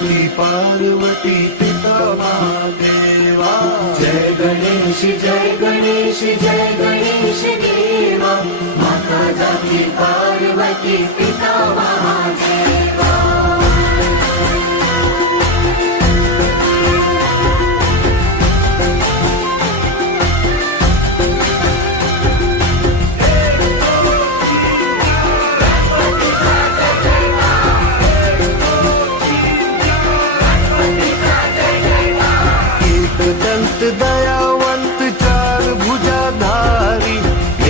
जाती पार्वती पिता महादेवा। जय गणेश जय गणेश जय गणेश देवा। माता जाती पार्वती पिता महादेवा। दंत दयावंत चार भुजाधारी,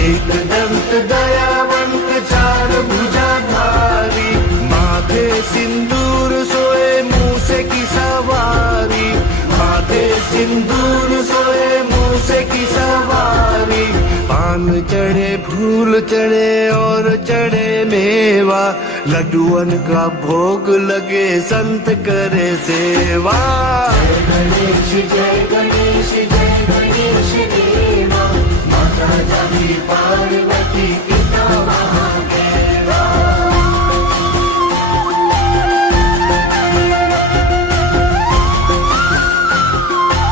एक दंत दयावंत चार भुजाधारी। माथे सिंदूर सोए मूसे की सवारी, माथे सिंदूर सोए मूसे की सवारी। पान चढ़े फूल चढ़े और चढ़े मेवा, लड्डुअन का भोग लगे संत करे सेवा। जय गणेश जय गणेश देवा। माता जाती पार्वती